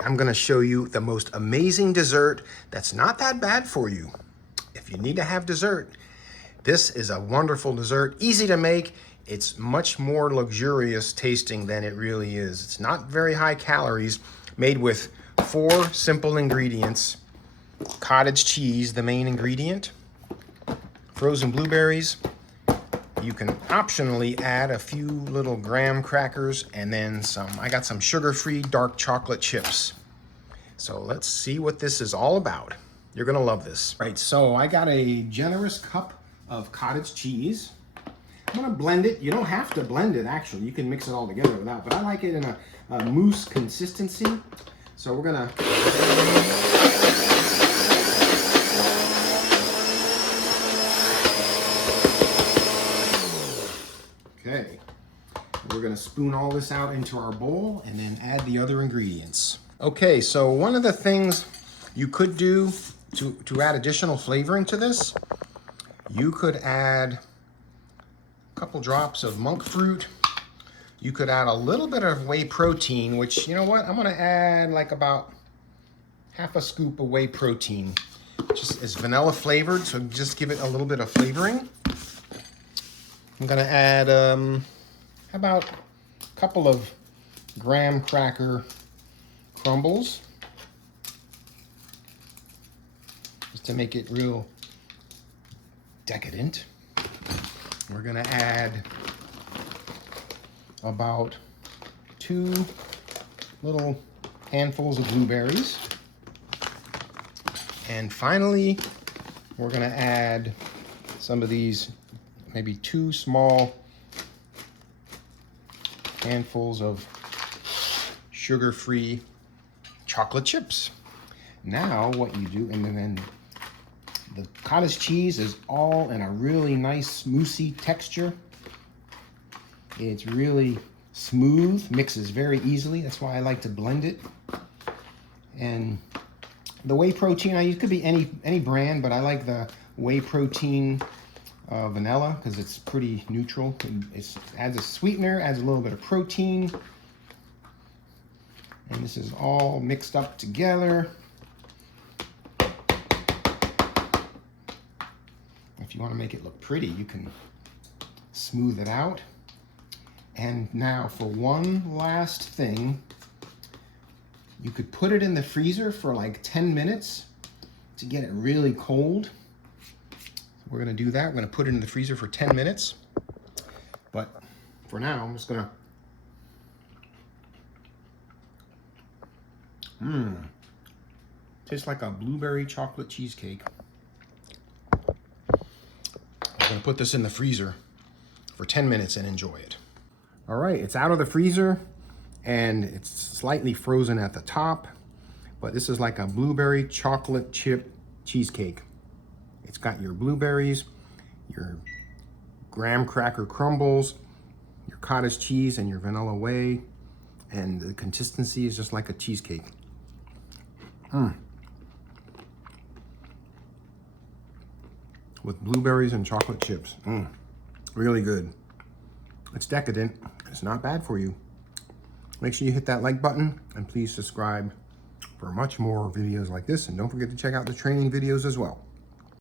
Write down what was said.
I'm gonna show you the most amazing dessert that's not that bad for you. If you need to have dessert, this is a wonderful dessert, easy to make. It's much more luxurious tasting than it really is. It's not very high calories, made with 4 simple ingredients. Cottage cheese, the main ingredient. Frozen blueberries. You can optionally add a few little graham crackers and then some. I got some sugar-free dark chocolate chips. So let's see what this is all about. You're gonna love this. Right, so I got a generous cup of cottage cheese. I'm gonna blend it. You don't have to blend it, actually. You can mix it all together without, but I like it in a mousse consistency. So we're gonna... Okay, we're gonna spoon all this out into our bowl and then add the other ingredients. Okay, so one of the things you could do to add additional flavoring to this, you could add a couple drops of monk fruit. You could add a little bit of whey protein, which, you know what, I'm gonna add like about half a scoop of whey protein. Just it's vanilla flavored, so just give it a little bit of flavoring. I'm gonna add how about a couple of graham cracker crumbles, just to make it real decadent. We're gonna add about 2 little handfuls of blueberries. And finally, we're gonna add some of these, maybe 2 small handfuls of sugar-free chocolate chips. Now what you do, and then the cottage cheese is all in a really nice moussey texture. It's really smooth, mixes very easily. That's why I like to blend it. And the whey protein I use could be any brand, but I like the whey protein vanilla because it's pretty neutral. It adds a sweetener, adds a little bit of protein. And this is all mixed up together. If you want to make it look pretty, you can smooth it out. And now for one last thing, you could put it in the freezer for like 10 minutes to get it really cold. We're gonna do that. We're gonna put it in the freezer for 10 minutes. But for now, I'm just gonna... Tastes like a blueberry chocolate cheesecake. I'm gonna put this in the freezer for 10 minutes and enjoy it. All right, it's out of the freezer and it's slightly frozen at the top, but this is like a blueberry chocolate chip cheesecake. It's got your blueberries, your graham cracker crumbles, your cottage cheese, and your vanilla whey, and the consistency is just like a cheesecake. With blueberries and chocolate chips. Really good. It's decadent. It's not bad for you. Make sure you hit that like button and please subscribe for much more videos like this. And don't forget to check out the training videos as well.